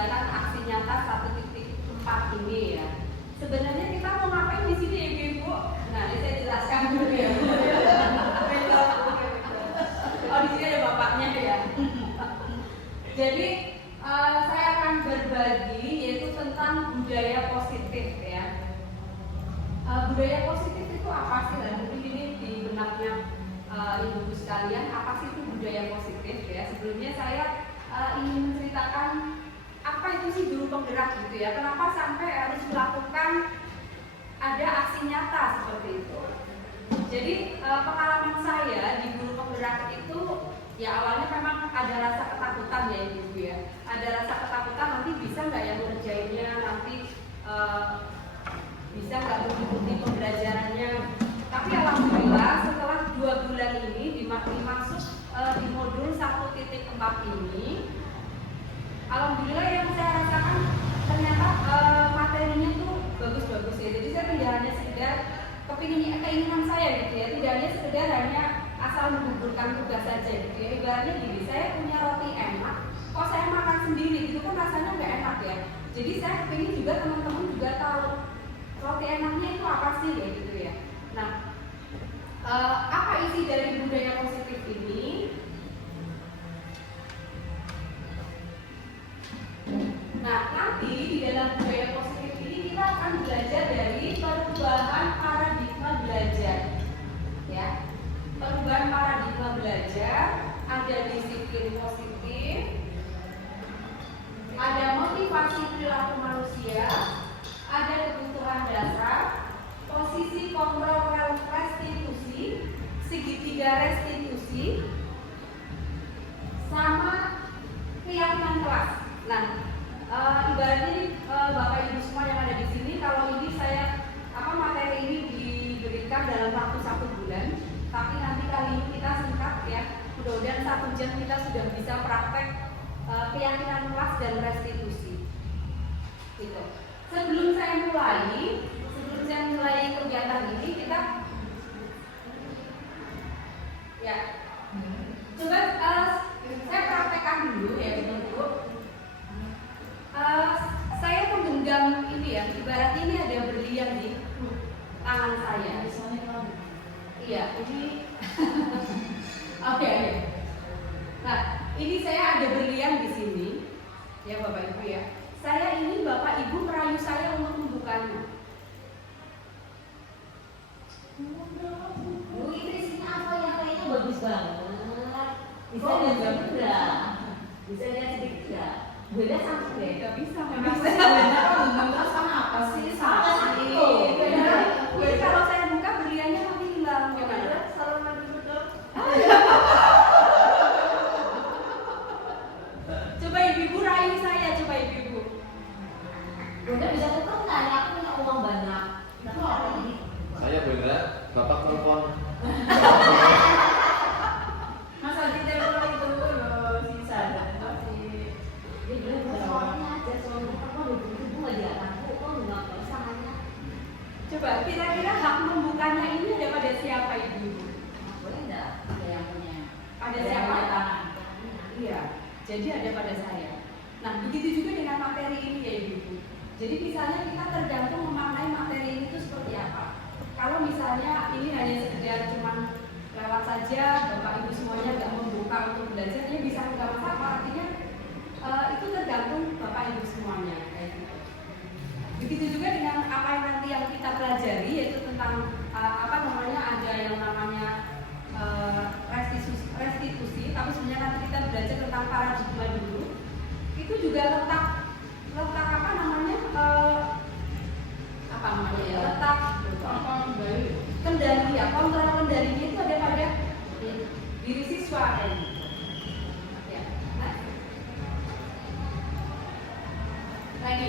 mengadakan aksi nyata 1.4 ini ya. Sebenarnya kita mau ngapain di sini Ibu? Nah, ini saya jelaskan dulu ya. Oh, di sini ada bapaknya ya. Jadi saya akan berbagi yaitu tentang budaya positif ya. Budaya positif itu apa sih? Dan mungkin ini di benaknya ibu-ibu sekalian, apa sih itu budaya positif ya? Sebelumnya saya ingin menceritakan apa itu sih guru penggerak gitu ya? Kenapa sampai harus melakukan ada aksi nyata seperti itu? Jadi pengalaman saya di guru penggerak itu ya awalnya memang ada rasa ketakutan ya ibu ya. Ada rasa ketakutan nanti bisa nggak ya mengerjainnya, nanti bisa nggak mengikuti pembelajarannya. Tapi alhamdulillah setelah 2 bulan ini dimasuk di modul 1.4 ini, alhamdulillah yang saya rasakan ternyata materinya tuh bagus-bagus ya. Jadi saya tidak hanya sekedar keinginan saya gitu ya, tidak hanya sekedar hanya asal menggugurkan tugas saja gitu ya. Ibaratnya gini, saya punya roti enak, kok saya makan sendiri gitu kan rasanya nggak enak ya. Jadi saya ingin juga teman-teman juga tahu roti enaknya itu apa sih ya gitu ya. Nah, apa isi dari budaya positif ini? Nah, nanti di dalam budaya positif ini kita akan belajar dari perubahan paradigma belajar ya. Perubahan paradigma belajar, ada disiplin positif, ada motivasi perilaku manusia, ada kebutuhan dasar, posisi kontrol restitusi, segitiga restitusi, sama keyakinan kelas. Nah, ibaratnya ini Bapak Ibu semua yang ada di sini, kalau ini saya materi ini diberikan dalam waktu 1 bulan, tapi nanti kali ini kita singkat ya. Mudah-mudahan 1 jam kita sudah bisa praktek keyakinan kelas dan restitusi. Gitu. Sebelum saya mulai kegiatan ini, kita ya coba saya praktekkan dulu ya Bu. Saya menggenggam ini ya, ibaratnya ini ada berlian di tangan saya. Iya, ini oke. Nah, ini saya ada berlian di sini, ya Bapak Ibu ya. Saya ingin Bapak Ibu merayu saya untuk membukanya. Bu, itu isinya apa ya? Kayaknya bagus banget. Bisa lihat enggak? Bisa lihat sedikit enggak? Beda sama deh. Enggak bisa. Terus sama apa sih? Sama itu. Jadi kalau saya buka berliannya nanti hilang. Gimana? Salaman dulu dong. Coba ibu rayu saya, coba ibu. Bunda bisa tukar nggak? Ya, aku punya uang banyak. Tapi apa ini? Saya benar, Bapak telepon. Masa di telepon itu sisa dan masih. Dia bilang soalnya aja soalnya aku udah butuh nggak diataku, kok nggak usahanya. Coba kira-kira hak membukanya ini ada pada siapa ibu? Boleh nggak? Ada yang punya. Ada Ada siapa? yang tangan. Iya. Jadi ada pada saya. Nah, begitu juga dengan materi ini ya ibu. Jadi misalnya kita tergantung memaknai materi ini itu seperti apa. Kalau misalnya ini hanya sekedar cuman lewat saja, Bapak Ibu semuanya nggak membuka untuk belajar, dia bisa nggak apa-apa. Artinya itu tergantung Bapak Ibu semuanya. Kayak gitu. Begitu juga dengan apa yang nanti yang kita pelajari, yaitu tentang ada yang namanya restitusi, tapi sebenarnya nanti kita belajar tentang paradigma dulu. Itu juga letak kendali ya, kontrol kendalinya itu ada pada diri siswa kan. Ya. Nah. Lagi.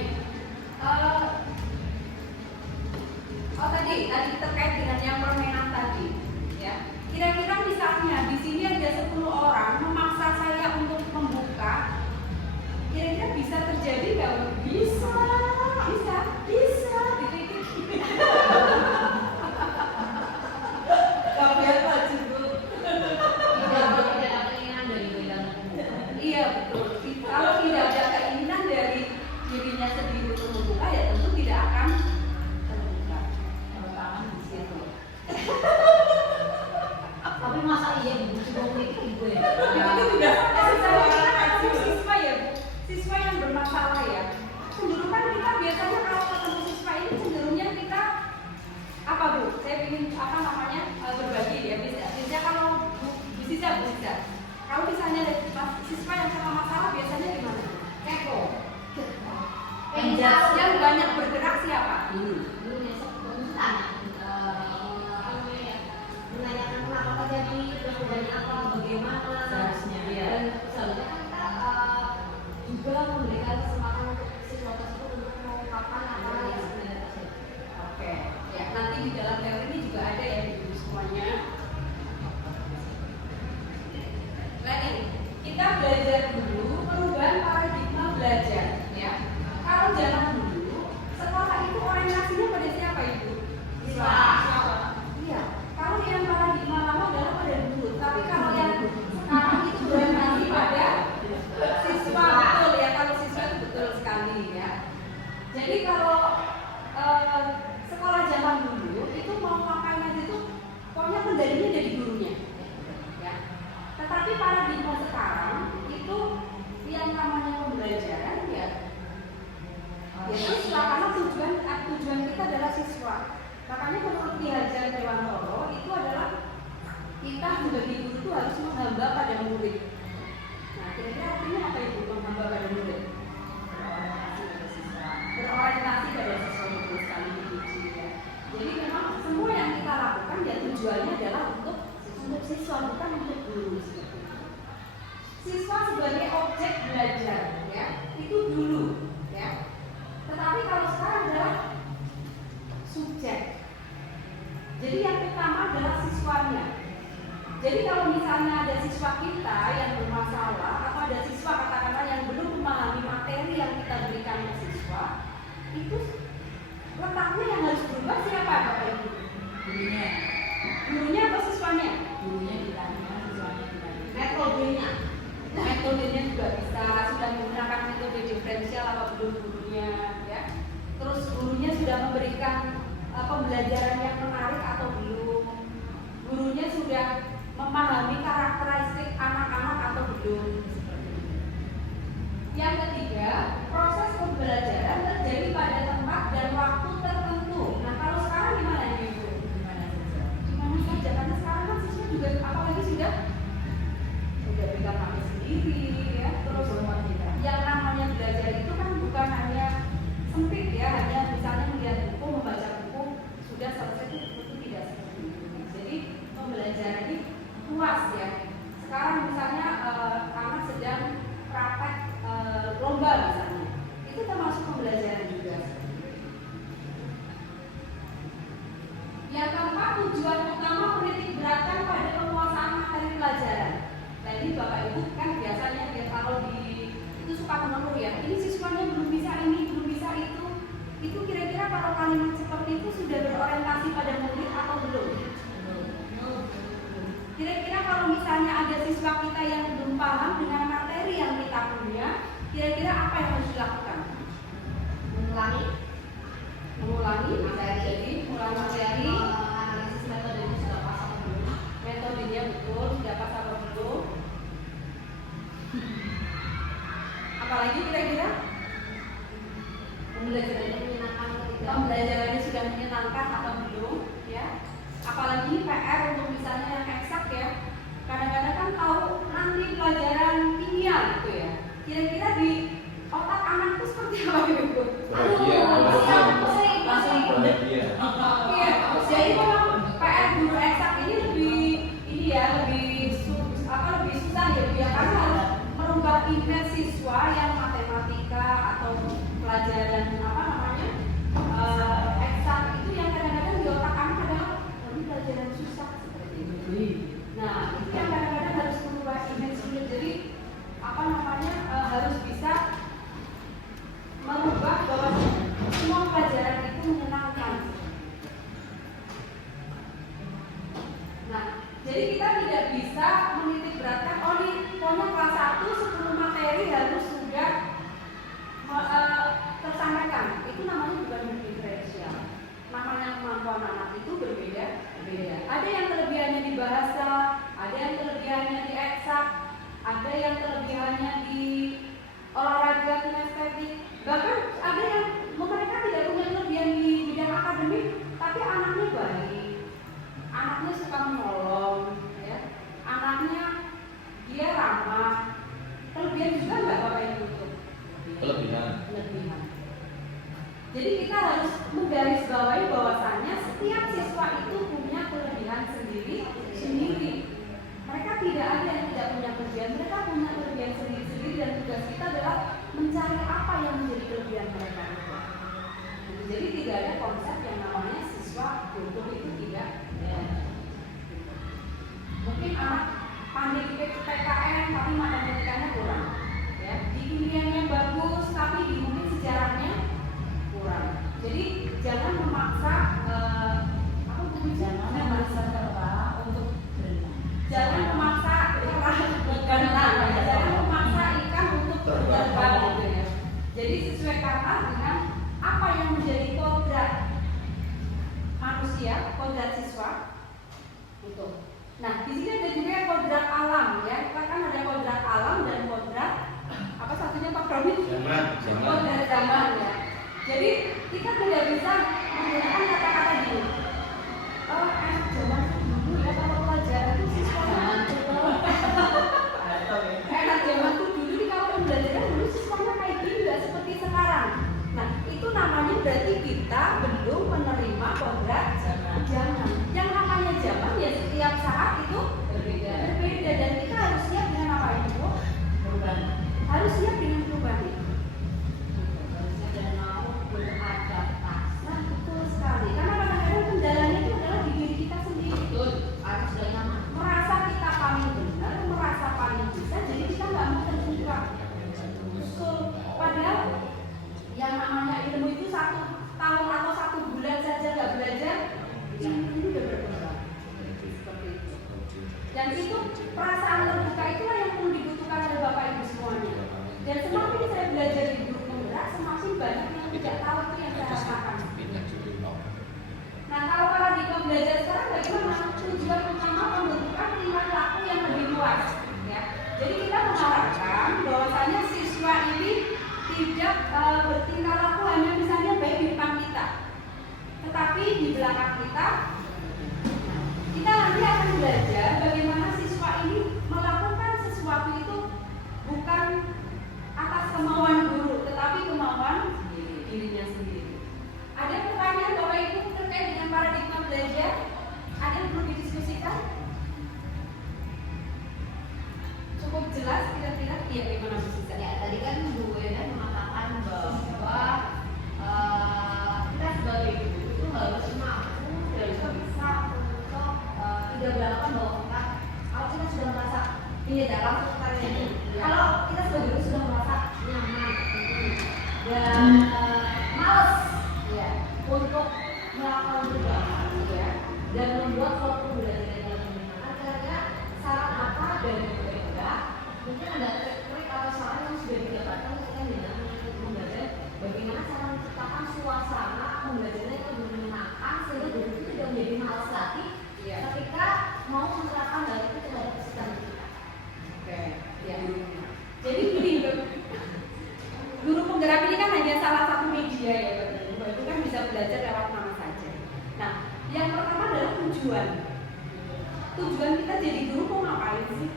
Tadi terkait dengan yang permainan tadi, ya. Kira-kira misalnya di sini ada 10 orang memaksa saya untuk membuka, kira-kira bisa terjadi nggak? Bisa. Iya betul. Kalau tidak ada keinginan dari kita belajar dulu perubahan paradigma belajar, ya. Kalau zaman dulu sekolah itu orientasinya pada siapa Ibu? Siswa. Iya. Kalau yang paradigma lama adalah pada guru, tapi kalau yang sekarang itu berorientasi pada siswa, betul ya. Kalau siswa itu betul sekali ya. Jadi kalau sekolah zaman dulu itu mau ngapain aja itu pokoknya kendalinya dari gurunya ya. Tetapi paradigma sekarang itu yang namanya pembelajaran ya siswa, karena tujuan kita adalah siswa. Makanya menurut Ki Hajar Dewantoro itu adalah kita sebagai guru itu harus menghamba pada murid. Nah, kira-kira artinya apa itu menghamba pada murid? Berorientasi pada siswa, betul sekali dipuji ya. Jadi memang semua yang kita lakukan ya tujuannya adalah untuk siswa, bukan untuk guru seperti itu. Siswa sebagai objek belajar ya, itu dulu ya. Tetapi kalau sekarang adalah subjek. Jadi yang pertama adalah siswanya. Jadi kalau misalnya ada siswa kita yang bermasalah atau ada siswa katakanlah yang belum memahami materi yang kita berikan ke siswa, itu letaknya yang harus berubah siapa Bapak Ibu? Gurunya. Gurunya atau siswanya? Gurunya ditanya, siswanya ditanya. Metodenya juga bisa, sudah menggunakan metode diferensial apa belum gurunya ya. Terus gurunya sudah memberikan pembelajaran yang menarik atau belum. Gurunya sudah memahami karakteristik anak-anak atau belum. Yang ketiga, proses pembelajaran terjadi pada tempat dan waktu tertentu. Nah, kalau sekarang gimana Ibu? Gimana saja? Karena sekarang kan siswa juga apalagi sudah pegang HP sendiri ya. Terus yang namanya belajar itu kan bukan hanya sempit ya, hanya misalnya melihat buku, membaca buku, sudah selesai itu tidak seperti itu. Jadi pembelajaran ini luas ya. Sekarang misalnya anak sedang praktek lomba misalnya, itu termasuk pembelajaran juga. Yang keempat, tujuan utama menitik beratkan pada penguasaan materi pelajaran. Tadi Bapak Ibu kan biasanya ya kalau itu suka mengeluh ya, ini siswanya belum bisa ini, belum bisa itu. Itu kira-kira kalau kalimat seperti itu sudah berorientasi pada murid atau belum? Kira-kira kalau misalnya ada siswa kita yang belum paham dengan materi yang kita punya, kira-kira apa yang harus dilakukan? Mengulangi materi, jadi mengulangi materi. Analisis metodenya sudah pas atau belum? Metodenya betul, sudah pas atau belum? Apalagi kira-kira? Pembelajarannya menyenangkan atau tidak? Pembelajarannya sudah menyenangkan atau belum? Ya. Apalagi PR untuk misalnya yang eksak ya. Kadang-kadang kan tahu nanti pelajaran kimia gitu ya. Kira-kira di otak anak itu seperti apa gitu? Bahagia, Langsung bahagia. Iya, jadi memang PR guru eksak ini lebih susah ya, karena harus merubah image siswa yang matematika atau pelajaran eksak itu yang kadang-kadang di otak anak adalah ini pelajaran susah seperti itu. Nah, itu yang kadang-kadang harus merubah image sulit. Jadi harus bisa merubah bahwa semua pelajaran itu menyenangkan. Nah, jadi kita tidak bisa menitik beratkan pokoknya kelas 1 10 materi harus sudah tersampaikan. Itu namanya bukan diferensial. Namanya kemampuan anak itu berbeda-beda. Ada yang kelebihannya di bahasa, ada yang kelebihannya di eksak, ada yang kelebihannya di olahraga, kinestetik. Bahkan ada yang mereka tidak punya kelebihan di bidang akademik, tapi anaknya baik, anaknya suka menolong, ya. Anaknya dia ramah. Kelebihan juga nggak Bapak Ibu? Kelebihan. Jadi kita harus menggarisbawahi bahwasannya setiap siswa itu punya kelebihan sendiri. Mereka tidak ada yang tidak punya kelebihan, mereka punya kelebihan sendiri dan tugas kita adalah mencari apa yang menjadi kelebihan mereka. Jadi tidak ada konsep yang namanya siswa bodoh itu tidak. Mungkin anak pandai di PKN tapi matematika Zaman. Kodrat zaman ya. Jadi kita tidak bisa menggunakan kata-kata gini. Oh, anak zaman dulu ya kalau pelajaran itu siswanya anak zamanku dulu di kalau pembelajaran dulu siswanya kayak gini nggak seperti sekarang. Nah itu namanya berarti kita belum menerima kodrat zaman. Yang namanya zaman ya setiap saat itu berbeda dan kita harus siap dengan apa itu? Harus siap dengan perubahan itu. Dan mau beradaptasi. Nah betul sekali. Karena kadang-kadang kendalanya itu adalah di diri kita sendiri. Betul, harus sudah nyaman. Merasa kita paling benar, merasa paling bisa, jadi kita nggak mau terbuka. Betul. Padahal yang namanya ilmu itu 1 tahun atau 1 bulan saja nggak belajar, ini udah berkembang. Seperti itu. Dan itu perasaan terbuka itulah yang perlu dibutuhkan oleh Bapak Ibu semuanya. Dan semakin saya belajar di guru penggerak, semakin banyak yang tidak tahu itu yang saya rasakan. Nah kalau paradigma belajar sekarang bagaimana? Tujuan utama pembentukan tingkah laku yang lebih luas. Ya. Jadi kita mengharapkan bahwasanya siswa ini tidak bertingkah laku hanya misalnya baik di depan kita, tetapi di belakang kita nanti akan belajar bagaimana siswa ini melakukan sesuatu itu bukan atas kemauan guru, tetapi kemauan dirinya sendiri. Ada pertanyaan Bapak Ibu terkait dengan paradigma belajar? Ada yang perlu didiskusikan? Cukup jelas kira-kira? Iya, gimana Bu Siska? Ya, tadi kan Bu Wenda mengatakan bahwa kita sebagai guru itu harus mampu dan juga bisa untuk tidak beranggapan bahwa kalau kita sudah merasa ini dalam pertanyaan kalau kita sebagai guru sudah merasa nyaman dan males ya untuk melakukan perubahan ya dan membuat suatu pembelajaran yang lebih menyenangkan, kira-kira saran apa dari Bu Wenda? Mungkin ada trik atau saran yang sudah didapatkan ketika dalam membelajar bagaimana cara menciptakan suasana pembelajaran yang lebih menyenangkan sehingga guru itu tidak menjadi malas lagi ketika mau menerapkan hal itu terhadap peserta kita. Oke, ya. Jadi gini, guru penggerak ini kan hanya salah satu media ya, Bapak Ibu kan bisa belajar lewat mana saja. Nah, yang pertama adalah tujuan. Tujuan kita jadi guru mau ngapain sih?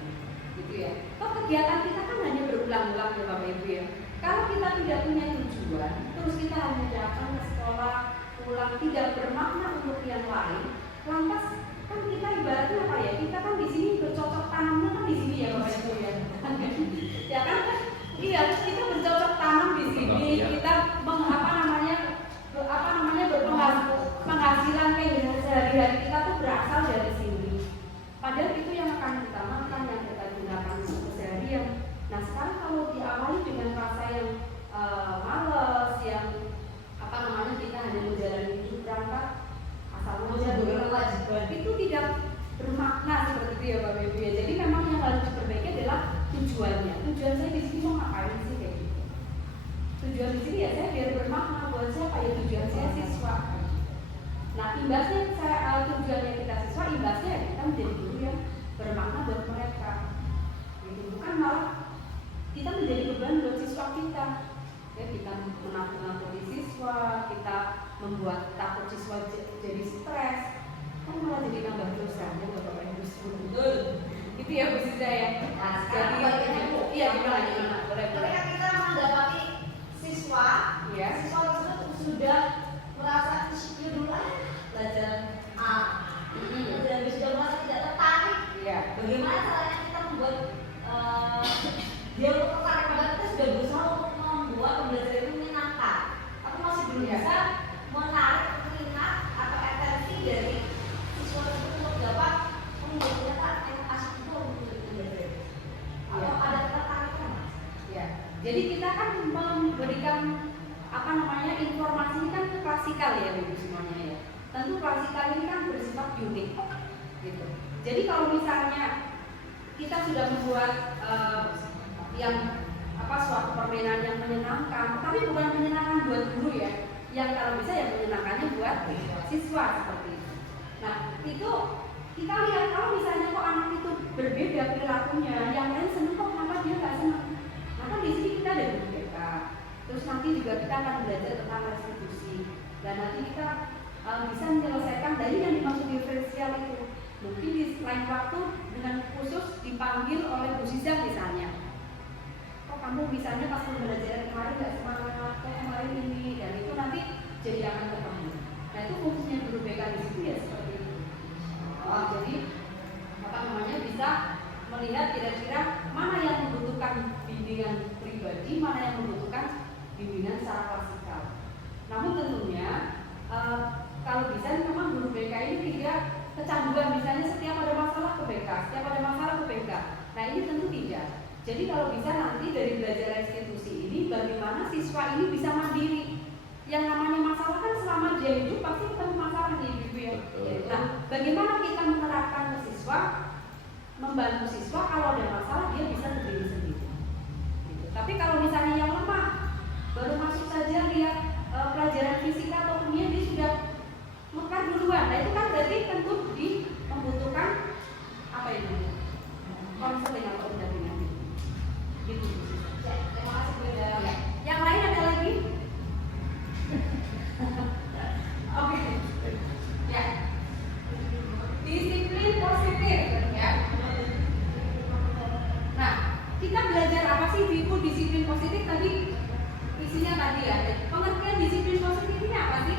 Gitu ya. Toh kegiatan kita kan hanya berulang-ulang ya Bapak Ibu ya. Kalau kita tidak punya tujuan, terus kita hanya datang ke sekolah, pulang tidak bermakna untuk yang lain, lantas kan kita ibaratnya apa ya? Kita kan di sini bercocok tanamnya kan di sini ya Bapak Ibu ya. Ya kan? Iya, kita bercocok tanam di sini. Kita penghasilan kehidupan sehari-hari kita tuh berasal dari sini. Padahal itu yang akan kita makan, yang kita gunakan untuk keseharian. Nah sekarang kalau diawali dengan rasa yang males, yang kita hanya menjalani hidup berangkat asal kewajiban itu tidak bermakna seperti itu ya Bapak Ibu ya. Jadi memang yang harus diperbaiki adalah tujuannya. Tujuan saya di sini mau ngapain sih kayak gitu. Tujuan di sini ya saya biar bermakna buat siapa ya, tujuan saya siswa. Nah imbasnya tujuannya kita siswa, imbasnya ya kita menjadi guru yang bermakna buat mereka. Gitu. Bukan malah kita menjadi beban buat siswa kita. Ya, kita menakut-nakuti siswa, kita membuat takut siswa jadi stres, kan malah jadi nambah dosa ya Bapak Ibu. Betul. Itu ya Bu Siska ya. Nah, sekarang bagiannya Bu. Iya gimana? Boleh. Ketika kita mendapati siswa, Ya. siswa tersebut sudah merasa insecure dulu belajar A, dan sudah merasa tidak tertarik. Iya. Bagaimana caranya kita membuat dia tertarik? Padahal kita sudah berusaha untuk membuat pembelajaran itu menyenangkan, tapi masih belum bisa menarik minat atau atensi dari siswa tersebut untuk dapat membuat yang asik itu untuk belajar. Atau ada ketertarikan, Mas? Ya. Jadi kita kan memberikan informasi ini kan klasikal ya Ibu semuanya ya. Tentu klasikal ini kan bersifat unik gitu. Jadi kalau misalnya kita sudah membuat suatu permainan yang menyenangkan, tapi bukan menyenangkan buat guru ya, yang kalau bisa ya menyenangkannya buat siswa seperti itu. Nah itu kita lihat kalau misalnya kok anak itu berbeda perilakunya, yang lain seneng kok kenapa dia nggak seneng. Nah kan di sini kita ada guru BK, belajar tentang restitusi. Dan nanti kita bisa menyelesaikan dari yang dimaksud diferensial itu. Mungkin di lain waktu dengan khusus dipanggil oleh Bu Siza misalnya. Kok kamu misalnya pas pembelajaran kemarin nggak semangat, kok kemarin ini, dan itu nanti jadi akan ketemu. Nah itu fungsinya guru BK di situ ya seperti itu. Jadi bisa melihat kira-kira mana yang membutuhkan bimbingan pribadi, mana yang membutuhkan bimbingan secara klasikal. Namun tentunya kalau bisa memang guru BK ini tidak kecanduan misalnya setiap ada masalah ke BK, setiap ada masalah ke BK. Nah ini tentu tidak. Jadi kalau bisa nanti dari belajar institusi ini bagaimana siswa ini bisa mandiri. Yang namanya masalah kan selama dia hidup pasti ketemu masalah nih Ibu ya. Nah bagaimana kita menerapkan ke siswa, membantu siswa kalau ada masalah dia bisa berdiri sendiri. Gitu. Tapi kalau misalnya yang lemah baru masuk saja lihat pelajaran fisika atau kimia dia sudah mekar duluan. Nah itu kan berarti tentu membutuhkan apa itu? Konseling atau pendampingan. Gitu. Ya, terima kasih Bu. Ya. Yang lain ada lagi? Oke. Ya. Disiplin positif ya. Nah, kita belajar apa sih Ibu disiplin positif tadi? Isinya tadi ya. Pengertian disiplin positif ini apa sih?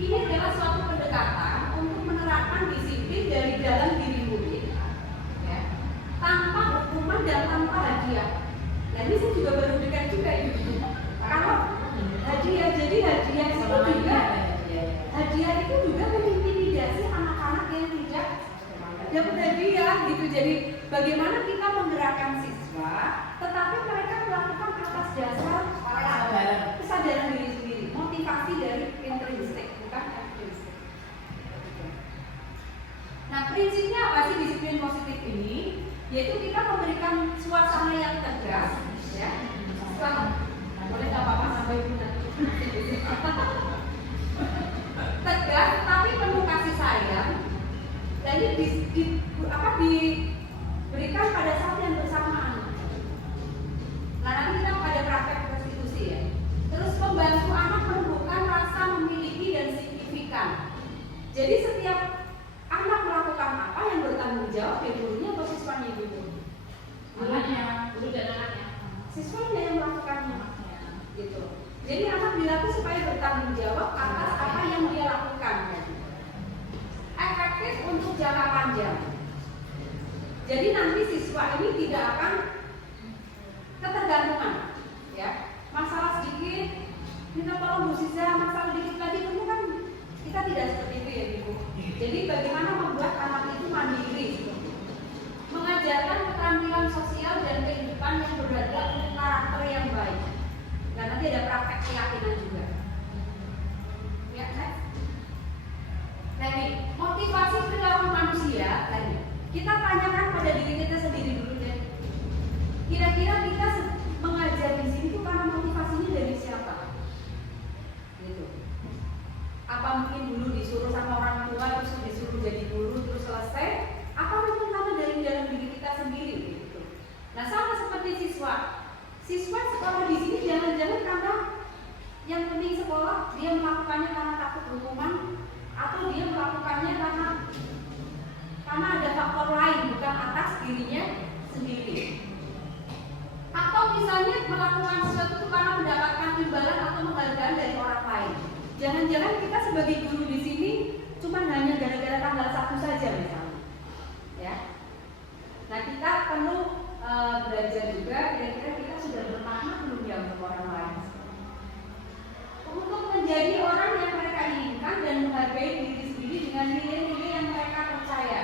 Ini adalah suatu pendekatan untuk menerapkan disiplin dari dalam dirimu ya. Tanpa hukuman dan tanpa hadiah. Nah, ini saya juga baru dengar juga Ibu. Kalau hadiah, jadi hadiah itu juga mengintimidasi anak-anak yang tidak dapat hadiah gitu. Jadi bagaimana kita menggerakkan siswa, tetapi mereka melakukan atas dasar kesadaran diri sendiri, motivasi dari intrinsik bukan ekstrinsik. Nah prinsipnya apa sih disiplin positif ini? Yaitu kita memberikan suasana yang tegas, ya. Boleh nggak apa-apa sampai Ibu nanti. Tegas tapi penuh kasih sayang. Dan ini diberikan pada saat yang bersamaan. Nah nanti kita ada praktek restitusi ya. Terus membantu anak menumbuhkan rasa memiliki dan signifikan. Jadi setiap anak melakukan apa yang bertanggung jawab ya gurunya atau siswanya gitu. Anaknya, guru dan anaknya. Siswanya yang melakukannya. Gitu. Jadi anak dilatih supaya bertanggung jawab atas apa yang dia lakukan. Efektif untuk jangka panjang. Jadi nanti siswa ini tidak akan ketergantungan, ya. Masalah sedikit, minta tolong Bu Siza, masalah dikit lagi, tentu kan kita tidak seperti itu ya Ibu. Jadi bagaimana membuat anak itu mandiri, mengajarkan keterampilan sosial dan kehidupan yang berdasar karakter yang baik. Dan nanti ada praktek keyakinan juga. Ya, kan? Nah ini motivasi perilaku manusia tadi. Kita tanyakan pada diri kita sendiri dulu deh. Kira-kira kita mengajar di sini tuh karena motivasinya dari siapa? Gitu. Apa mungkin dulu disuruh sama orang tua terus disuruh jadi guru terus selesai? Apa mungkin karena dari dalam diri kita sendiri? Gitu. Nah sama seperti siswa. Siswa sekolah di sini jangan-jangan karena yang penting sekolah dia melakukannya karena takut hukuman atau dia melakukannya karena ada faktor lain bukan atas dirinya sendiri. Atau misalnya melakukan sesuatu itu karena mendapatkan imbalan atau penghargaan dari orang lain. Jangan-jangan kita sebagai guru di sini cuma hanya gara-gara tanggal 1 saja misalnya. Ya. Nah kita perlu belajar juga kira-kira kita sudah bermakna belum ya untuk orang lain. Untuk menjadi orang yang mereka inginkan dan menghargai diri sendiri dengan nilai-nilai yang mereka percaya.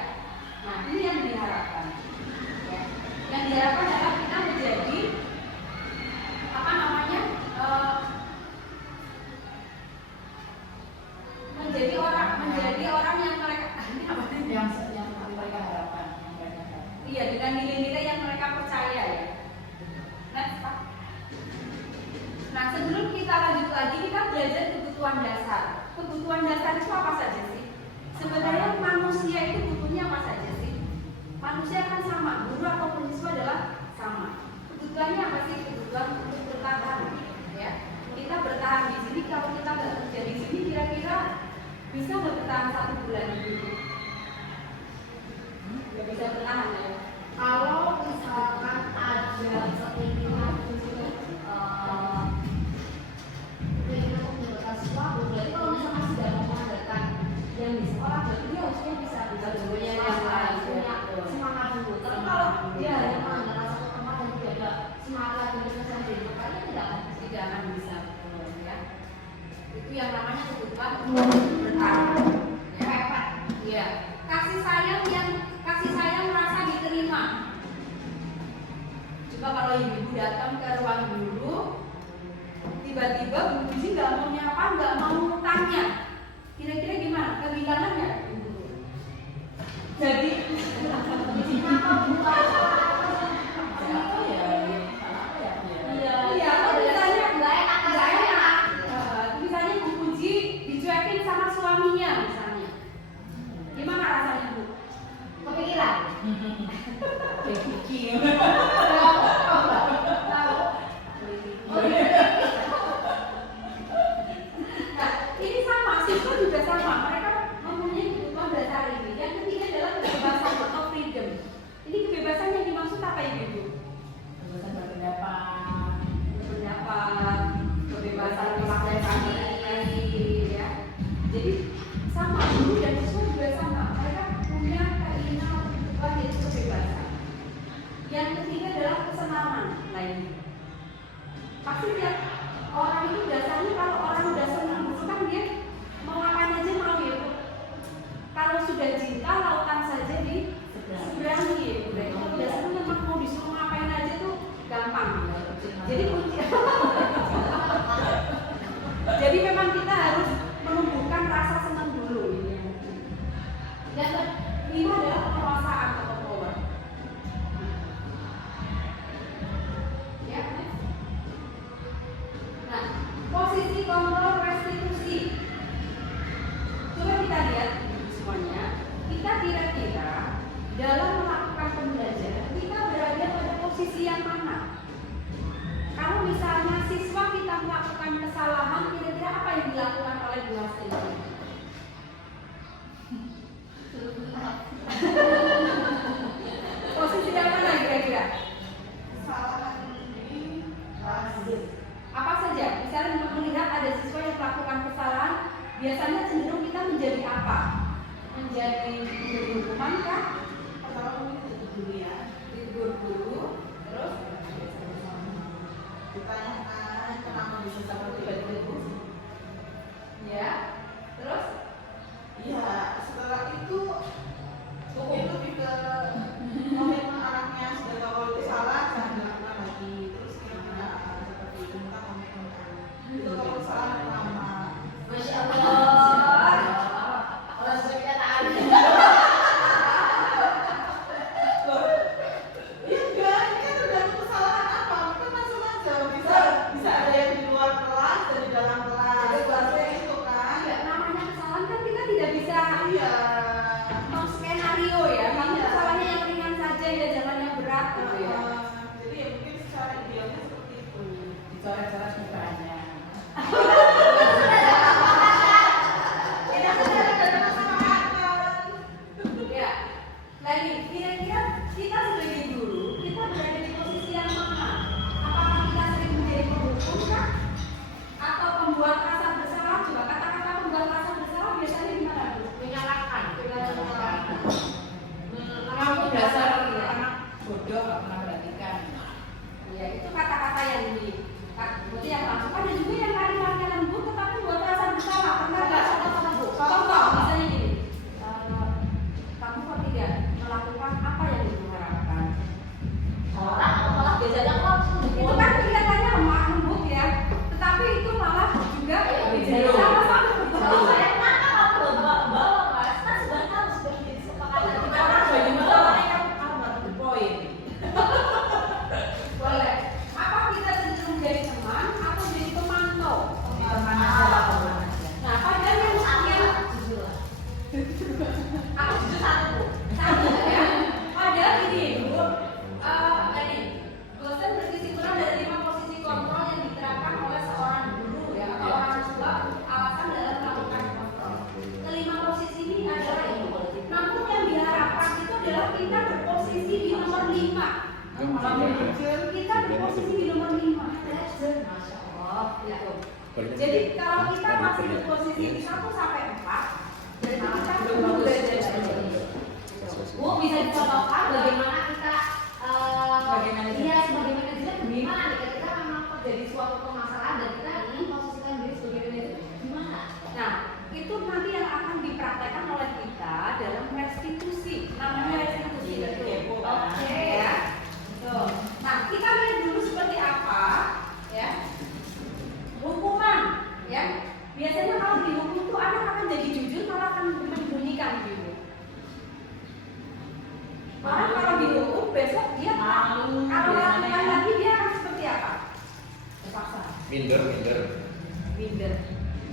Nah ini yang diharapkan. Ya. Yang diharapkan adalah kita menjadi menjadi orang yang mereka mereka harapkan. Iya, dengan nilai-nilai yang mereka percaya ya. Nah, sebelum kita lanjut lagi, kita belajar kebutuhan dasar. Kebutuhan dasar itu apa saja sih? Sebenarnya manusia itu butuhnya apa saja sih? Manusia kan sama, guru atau siswa adalah sama. Kebutuhannya apa sih? Kebutuhan untuk bertahan, ya. Kita bertahan di sini kalau kita nggak kerja di sini kira-kira bisa nggak bertahan 1 bulan dulu? Nggak bisa bertahan ya? Kalau misalkan ada keinginan menggunakan sesuatu, berarti kalau misalkan sudah mengadakan yang di sekolah, berarti dia harusnya bisa Punya yang lain, punya semangat dulu. Tapi kalau dia hanya mengandalkan satu tempat dan tidak ada semangat lagi untuk sendiri, makanya tidak akan bisa. Ya. Itu yang namanya kebutuhan bertahan. Ya. Pepet. Iya. Kasih sayang merasa diterima. Coba kalau ibu datang ke ruang guru, tiba-tiba Bu Gizi nggak mau nyapa, nggak mau tanya, kira-kira gimana? Kehilangan nggak? Jadi iya, kalau misalnya nggak enak. Misalnya Bu Puji dicuekin sama suaminya misalnya, gimana rasanya Bu? Kepikiran. Nah, ini sama, siswa juga sama. Mereka mempunyai kebutuhan dasar ini. Yang ketiga adalah kebebasan atau freedom. Ini kebebasan yang dimaksud apa Ibu? Kebebasan berpendapat. Berpendapat, kebebasan melakukan ekspresi, ya. Jadi sama, guru dan siswa juga sama. Mereka punya keinginan kebutuhan yaitu kebebasan. Yang ketiga adalah kesenangan lainnya. Pasti tiap orang itu dasarnya kalau orang udah senang dulu kan dia mau ngapain aja mau ya. Kalau sudah cinta lautan saja diseberangi ya. Berarti kalau udah senang memang mau disuruh ngapain aja tuh gampang. Jadi kunci. Jadi memang kita harus menumbuhkan rasa senang dulu ini. Yang kelima adalah penguasaan atau power. Ya, nah, posisi kontrol restitusi. Coba kita lihat semuanya. Kita kira-kira dalam melakukan pembelajaran kita berada pada posisi yang mana? Kalau misalnya siswa kita melakukan kesalahan, kira-kira apa yang dilakukan oleh dosen? Posisi yang mana kira-kira? Kesalahan ini Apa saja? Misalnya melihat ada siswa yang melakukan kesalahan, biasanya cenderung kita menjadi apa? Menjadi hukuman kah? kalau itu dulu ya. Ditegur guru, terus Ditanyakan kenapa bisa seperti itu. ya, terus Ya setelah itu mungkin lebih ke komitmen anaknya sudah tahu kalau itu salah jangan dilakukan lagi. Terus kira-kira seperti itu minta komitmen anak. Itu kalau kesalahan pertama. Masya Allah. Kalau sudah kita taat. Iya enggak, ini kan tergantung kesalahan apa. Mungkin macam-macam. Bisa ada yang di luar kelas dan di dalam kelas. Kelasnya itu kan. ya, namanya kesalahan kan kita tidak bisa Iya. skenario ya. Kalau Iya. kesalahannya yang ringan saja ya, jangan yang berat gitu ya. Jadi ya mungkin secara idealnya seperti itu. Dicoret-coret mukanya. Tidak secara dengan sama anak. Ya, lagi kira-kira kita sebagai guru kita berada di posisi yang mana? Apakah kita sering menjadi penghukum kah? Atau pembuat rasa bersalah? Coba kata-kata pembuat rasa bersalah biasanya gimana Bu? Menyalahkan. Kamu dasar anak bodoh nggak pernah perhatikan. Ya itu kata-kata yang berarti yang langsung ada juga yang kalimat lembut tetapi buat rasa bersalah. Pernah nggak kata-kata Bu? Contoh misalnya gini, kamu kok tidak melakukan apa yang ibu harapkan? Orang malah biasanya kok Itu kan kelihatannya lemah lembut ya, tetapi itu malah juga Minder. Minder.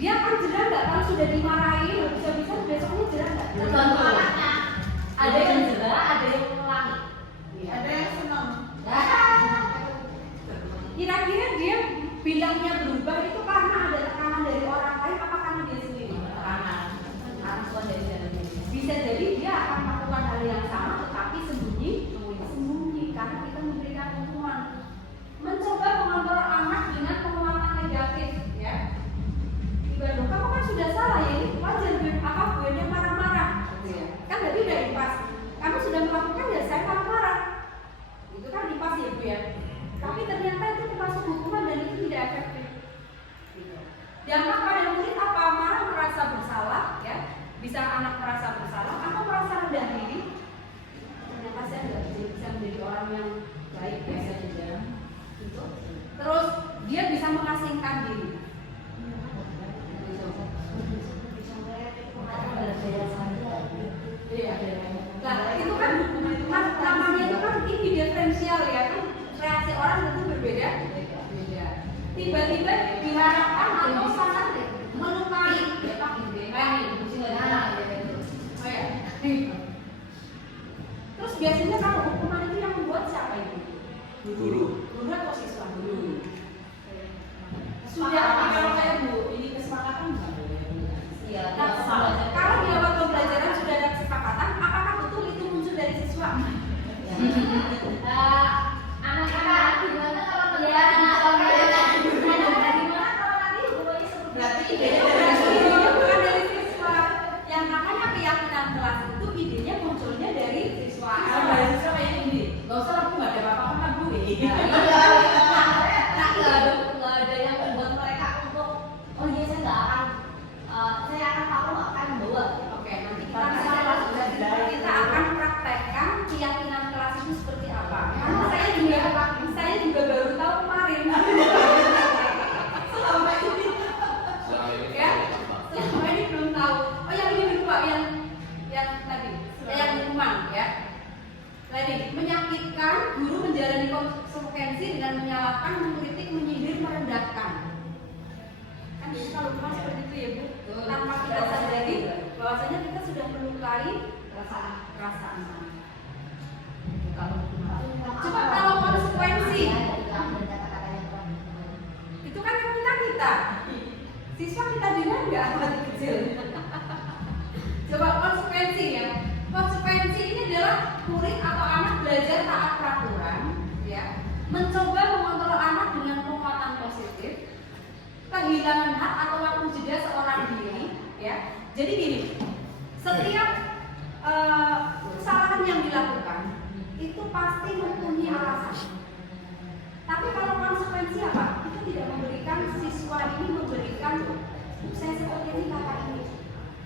Dia akan jerah nggak kalau sudah dimarahin? Bisa-bisa besoknya jerah nggak? Tergantung anaknya. Ada yang jerah, ada yang mengulangi. Ada yang senang. Kira-kira dia bilangnya berubah itu karena ada tekanan dari orang lain apa karena dia sendiri? Orang tua dari dalam diri. Bisa jadi dia akan melakukan hal yang sama tetapi sembunyi karena kita memberikan hukuman. Mencoba mengontrol anak dengan penguatan negatif, ya. Ibadah kamu kan sudah salah ya, ini wajar gue yang marah-marah, gitu ya. Kan berarti udah impas. Kamu sudah melakukan ya saya marah-marah. Itu kan impas ya Bu ya. Tapi ternyata itu termasuk hukuman dan itu tidak efektif. Gitu. Dampak pada murid apa? Marah merasa bersalah, ya. Bisa anak merasa bersalah atau merasa rendah diri. Ternyata saya nggak bisa menjadi orang yang baik biasa saja. Gitu. Terus dia bisa mengasingkan diri. Iya. Nah itu kan namanya itu kan ini diferensial ya kan reaksi orang tentu berbeda. Tiba-tiba diharapkan atau sangat melukai. Oh ya. Terus biasanya kalau hukuman itu yang membuat siapa itu? Guru. Guru atau siswa? Guru. Sudah kalau kayak Bu, ini kesepakatan nggak boleh? Iya. Nah, kalau di awal pembelajaran sudah ada kesepakatan, apakah betul itu muncul dari siswa? Anak-anak gimana kalau pelajaran gimana kalau nanti hukumannya seperti Berarti itu? Idenya bukan dari siswa. Yang namanya keyakinan kelas itu idenya munculnya dari siswa. Kalau dari siswa kayak gini, nggak usah aku nggak ada apa-apa kan Bu. Nggak ada yang membuat mereka untuk oh iya saya akan tahu akan membawa. Oke, nanti kita akan praktekkan keyakinan kelas itu seperti apa. Karena saya juga baru tahu kemarin. Selama ini ya, selama ini belum tahu. Oh yang ini dulu Pak, yang tadi, yang hukuman ya. Tadi menyakitkan, guru menjalani konsekuensi dengan menyalahkan, mengkritik, menyindir, merendahkan. Kan jadi kalau hukuman seperti itu ya Bu, tanpa kita sadari bahwasanya kita sudah melukai perasaan. Coba kalau konsekuensi itu kan yang kita siswa kita dengar nggak waktu kecil. Coba konsekuensi ya. Konsekuensi ini adalah murid atau anak belajar taat peraturan, ya, mencoba mengontrol anak dengan penguatan positif, kehilangan hak atau waktu jeda seorang diri, ya. Jadi gini, setiap kesalahan yang dilakukan itu pasti mempunyai alasan. Tapi kalau konsekuensi apa? Itu tidak memberikan siswa ini memberikan saya seperti ini kakak ini.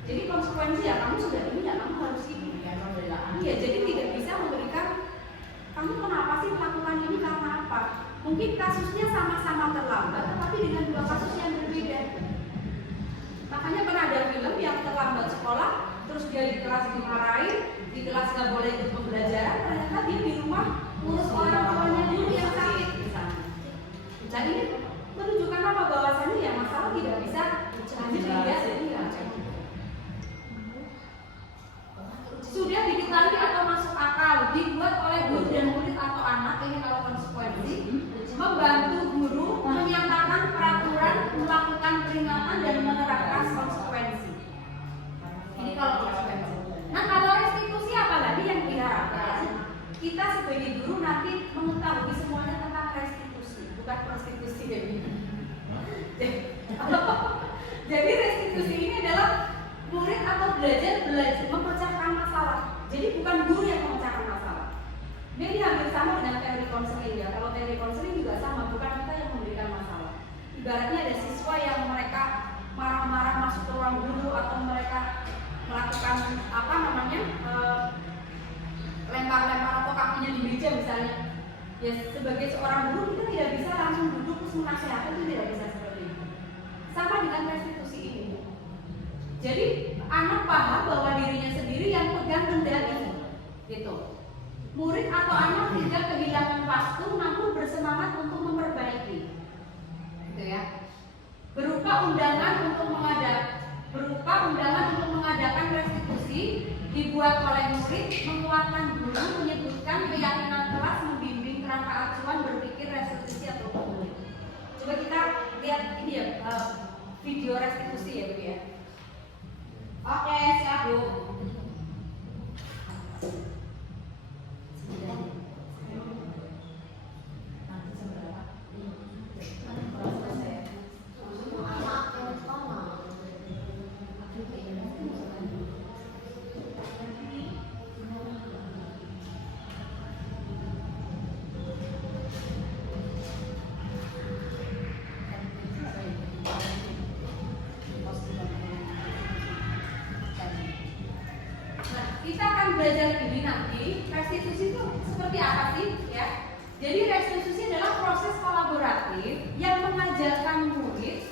Jadi konsekuensi ya kamu sudah ini ya kamu harus ini. Ya jadi tidak bisa memberikan kamu kenapa sih melakukan ini karena apa? Mungkin kasusnya sama-sama terlambat, tetapi dengan dua kasus yang berbeda. Makanya pernah ada film yang terlambat sekolah, terus dia di kelas dimarahin, di kelas nggak boleh ikut pembelajaran, ternyata dia di rumah ngurus orang tuanya dulu yang sakit misalnya. Dan ini menunjukkan apa bahwasannya ya masalah tidak bisa dilihat jadi ya. Sudah diketahui atau masuk akal dibuat oleh guru dan murid atau anak ini kalau konsekuensi membantu guru menyatakan peraturan, melakukan peringatan dan menerapkan konsekuensi. Ini kalau konsekuensi. Nah kalau restitusi apa tadi yang diharapkan? Kita sebagai guru nanti mengetahui semuanya tentang restitusi, bukan prostitusi ya. Jadi restitusi ini adalah murid atau belajar memecahkan masalah. Jadi bukan guru yang memecahkan masalah. Jadi hampir sama dengan teori konseling ya. Kalau teori konseling juga sama, bukan kita yang memberikan masalah. Ibaratnya ada siswa yang mereka marah-marah masuk ke ruang guru atau mereka melakukan apa namanya lempar-lempar atau kakinya di meja misalnya. Ya sebagai seorang guru kita tidak bisa langsung duduk terus menasihati, itu tidak bisa seperti itu. Sama dengan restitusi ini. Jadi anak paham bahwa dirinya sendiri yang pegang kendali, gitu. Murid atau anak tidak kehilangan waktu, namun bersemangat untuk memperbaiki, gitu ya. video restitusi ya Bu ya. Oke, siap Bu. Kita akan belajar ini nanti restitusi itu seperti apa sih ya. Jadi restitusi adalah proses kolaboratif yang mengajarkan murid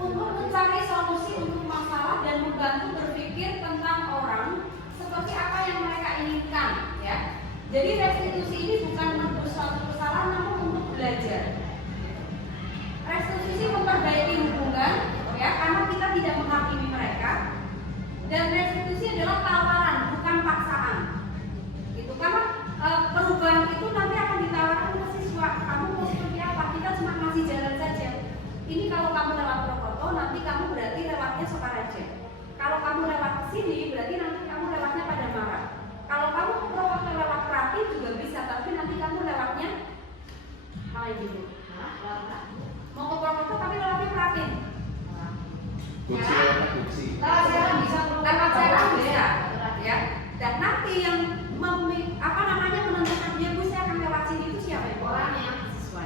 untuk mencari solusi untuk masalah dan membantu berpikir tentang orang seperti apa yang mereka inginkan ya. Jadi restitusi ini bukan menebus suatu kesalahan namun untuk belajar. Restitusi memperbaiki hubungan ya karena kita tidak menghakimi mereka. Dan restitusi adalah tawaran, bukan paksaan. Gitu. Karena perubahan itu nanti akan ditawarkan ke siswa. Kamu mau seperti apa? Kita cuma ngasih jalan saja. Ini kalau kamu lewat Prokoto, nanti kamu berarti lewatnya Sokaraja. Kalau kamu lewat ke sini, berarti nanti kamu lewatnya pada Marak. Kalau kamu ke Prokoto lewat Krapi juga bisa, tapi nanti kamu lewatnya malah gitu. Mau ke Prokoto tapi lewatnya Krapi. Kunci lewat kunci. Lewat jalan bisa, ya. Dan nanti yang menentukan dia Bu saya akan lewat sini itu siapa ya? Orangnya, siswa.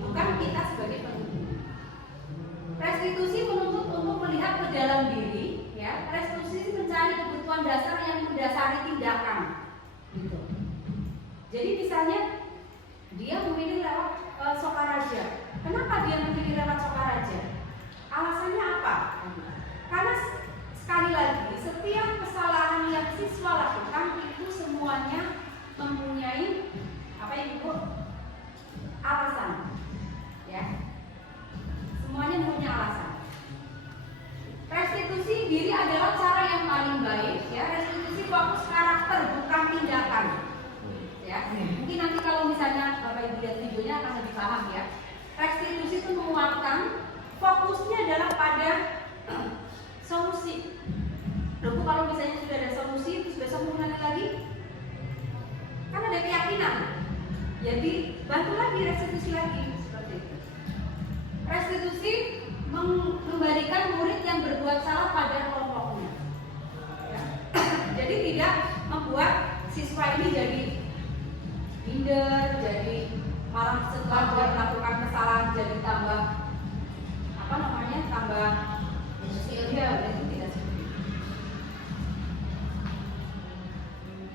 Bukan kita sebagai penuntut. Restitusi menuntut untuk melihat ke dalam diri, ya. Restitusi mencari kebutuhan dasar yang mendasari tindakan, gitu. Jadi misalnya dia memilih lewat Sokaraja. Kenapa dia memilih lewat Sokaraja? Alasannya apa? Karena sekali lagi, setiap kesalahan yang siswa lakukan itu semuanya mempunyai apa ya Ibu? Alasan, ya. Semuanya mempunyai alasan. Restitusi diri adalah cara yang paling baik, ya. Restitusi fokus karakter bukan tindakan, ya. Mungkin nanti kalau misalnya Bapak Ibu lihat videonya akan lebih paham, ya. Restitusi itu menguatkan, fokusnya adalah pada solusi. Lalu kalau misalnya sudah ada solusi, terus besok mengulangi lagi, kan ada keyakinan. Jadi bantu lagi restitusi lagi seperti itu. Restitusi mengembalikan murid yang berbuat salah pada kelompoknya. Ya. Jadi tidak membuat siswa ini jadi minder, jadi malah setelah dia melakukan kesalahan jadi tambah tambah ya itu tidak seperti itu.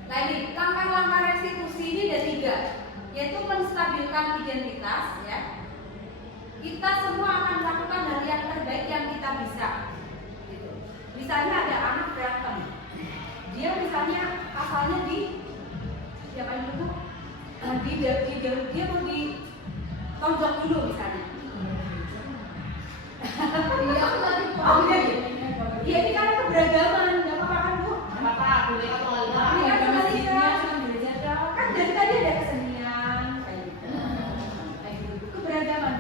Nah ini langkah-langkah restitusi ini ada 3, yaitu menstabilkan identitas ya. Kita semua akan melakukan hal yang terbaik yang kita bisa gitu. Misalnya ada anak berantem, dia misalnya asalnya di siapa itu dia mau ditonjok dulu misalnya. Iya ini kan keberagaman, nggak apa-apa kan Bu? Apa boleh kamu lagi? Ini kan kan dari tadi ada kesenian kayak gitu, keberagaman.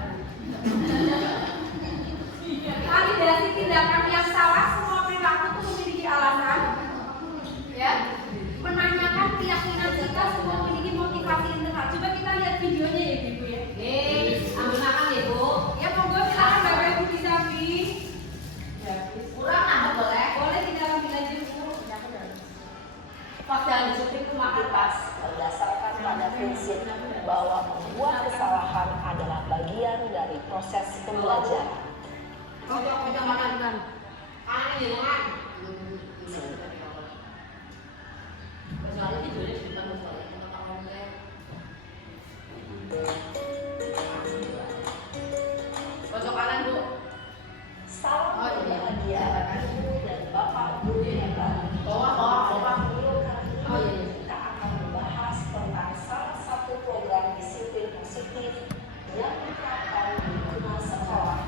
Validasi tindakan yang salah, semua perilaku itu memiliki alasan, ya. Menanyakan keyakinan kita, semua memiliki motivasi internal. Coba kita lihat videonya ya Ibu ya. Ambil makan ya Bu. Ya monggo silakan Bapak Ibu disapi. Kurang nambah boleh? Boleh tidak ambil aja Bu. Pas yang disuntik itu makan pas. Berdasarkan pada prinsip bahwa membuat kesalahan adalah bagian dari proses pembelajaran. Kocok makan kan? Kanan ya makan. Soalnya videonya di depan soalnya kita ngomongnya. Kocok kanan Bu. Salam bahagia Ibu dan Bapak Ibu yang Bawah. kita akan membahas tentang salah satu program disiplin positif yang diterapkan di lingkungan sekolah.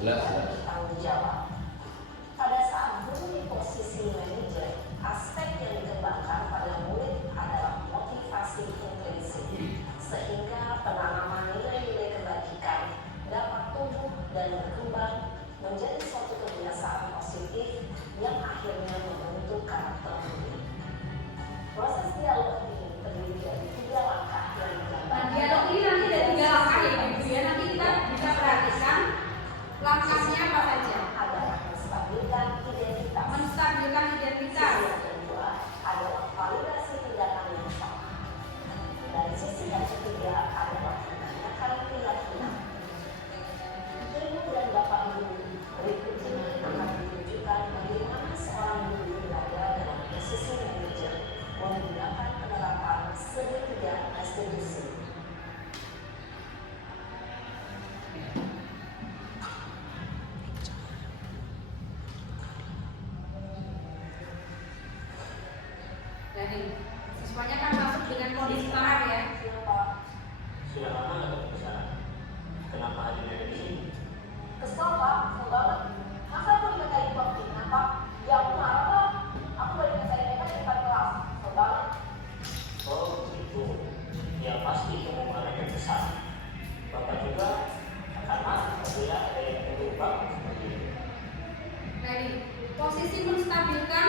Jelas, jelas. bertanggung jawab. Pada saat guru di posisi manajer, aspek yang dikembangkan pada murid adalah motivasi intrinsik, sehingga penanaman nilai-nilai kebajikan dapat tumbuh dan berkembang menjadi suatu kebiasaan positif yang akhirnya membentuk karakter murid. Proses dialog ini terdiri dari 3 langkah yang Nah, digambarkan. dialog ini nanti ada 3 langkah ya Ibu ya. Nanti kita bisa perhatikan langkahnya apa saja. Adalah menstabilkan identitas. Menstabilkan identitas. Yang kedua adalah validasi tindakan yang salah. Dari sisi yang ketiga adalah menanyakan keyakinan. Ibu dan bapak guru, berikut ini akan ditunjukkan bagaimana seorang guru berada dalam posisi manajer menggunakan penerapan segitiga restitusi. Jadi siswanya kan masuk dengan kondisi marah ya. Sudah lama nggak ketemu Sarah? Kenapa hadirnya di sini? Kesel pak, kesel banget. Masa aku dikatain bang Tina pak? Ya aku marah lah. Aku baru ngajarin mereka di depan kelas. Kesel banget. Oh begitu. Ya pasti kamu marahnya besar. Bapak juga akan marah apabila ada yang berubah seperti itu. Jadi posisi menstabilkan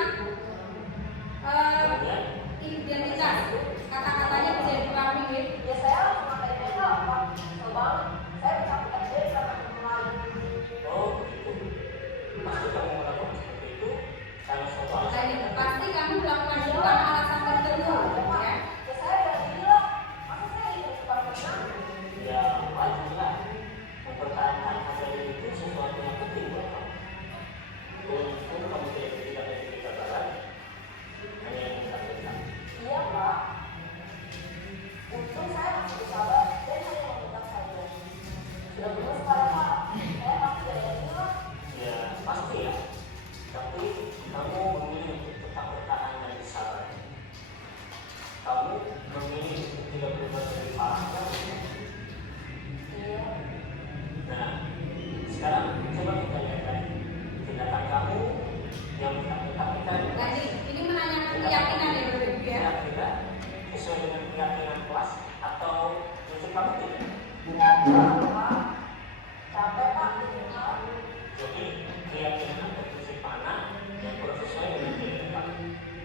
Kemudian identitas. Kata-katanya bisa diulangi ya. Ya saya harus ngajarin mereka lah pak. Kesel banget. Saya bercampur aja sama teman lain. oh begitu. Pasti kamu melakukan seperti itu karena suatu alasan. Jadi pasti kamu melakukan itu karena alasan tertentu ya. Ya saya udah gini lah. Masa saya ikut suka menang? Ya wajarlah mempertahankan hasil itu sesuatu yang penting buat kamu. Untung kamu tidak memiliki kata lain. Hanya yang disampaikan. Iya pak. Untung saya masih bersabar dan hanya meminta saja. Sudah benar sekarang pak. Saya pasti dari ini lah. Ya pasti ya. Tapi kamu memilih untuk tetap bertahan dan bersabar. Kamu memilih untuk tidak berubah dari parahnya. Iya. Nah, sekarang coba kita lihat tindakan kamu yang kita Jadi ini menanyakan keyakinan ya Bapak Ibu ya. kira-kira sesuai dengan keyakinan kelas atau prinsip kamu tidak? Pak. Capek pak. Pak. Jadi keyakinan atau prinsip mana yang kurang sesuai dengan keyakinan kamu?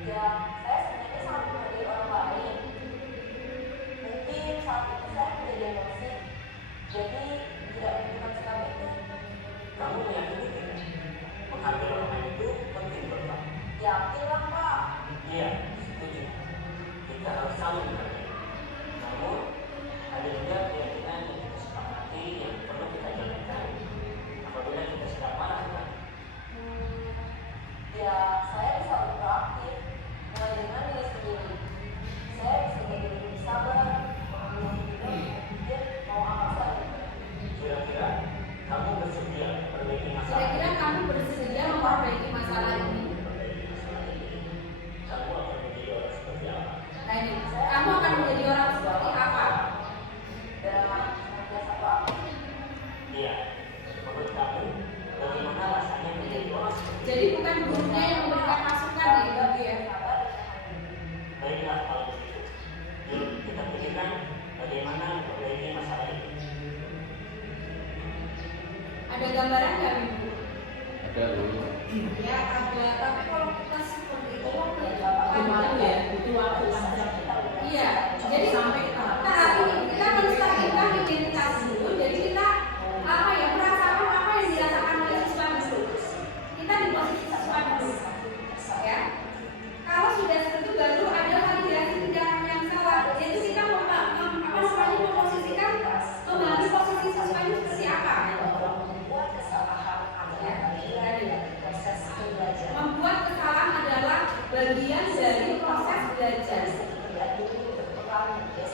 Ya, saya sebenarnya sangat menghargai orang lain. Mungkin saat itu saya menjadi emosi. Jadi tidak menunjukkan sikap itu. Kamu meyakini tidak? Menghargai orang lain itu penting buat kamu. Yakin lah pak. Iya, setuju. Kita harus saling menghargai. Namun, ada juga keyakinan yang kita sepakati yang perlu kita jalankan apabila kita sedang marah. Kan? Ya, saya bisa berproaktif. Mulai dengan diri sendiri. Saya bisa jadi lebih sabar. Berpikir mau apa selanjutnya. Kira-kira kamu bersedia memperbaiki masalah Kira-kira kamu bersedia memperbaiki masalah ini? Memperbaiki masalah ini. Kamu akan menjadi orang seperti apa? Nah ini, kamu akan menjadi orang seperti apa? Dan senantiasa proaktif. Iya, menurut kamu bagaimana rasanya menjadi orang seperti Jadi bukan gurunya yang memberikan masukan ya Ibu ya. Sabar dan tahan diri. Baiklah kalau begitu. Yuk kita pikirkan bagaimana memperbaiki masalah ini. Ada gambaran nggak Ibu? Ada Bu. Ya ada, tapi kalau kita seperti itu waktu itu Waktu ya, butuh waktu panjang. Iya, jadi sampai tahap tahap ini kita menstabilkan identitas dulu. Jadi kita apa ya merasakan apa yang dirasakan oleh siswa dulu. Kita di posisi siswa dulu, ya. Kalau sudah seperti itu baru ada validasi tindakan yang salah. Yaitu kita memposisikan memahami posisi siswa ini seperti apa. Membuat kesalahan adalah bagian dari proses belajar. Membuat kesalahan adalah bagian dari proses belajar. Segitiga ini berperan menjadi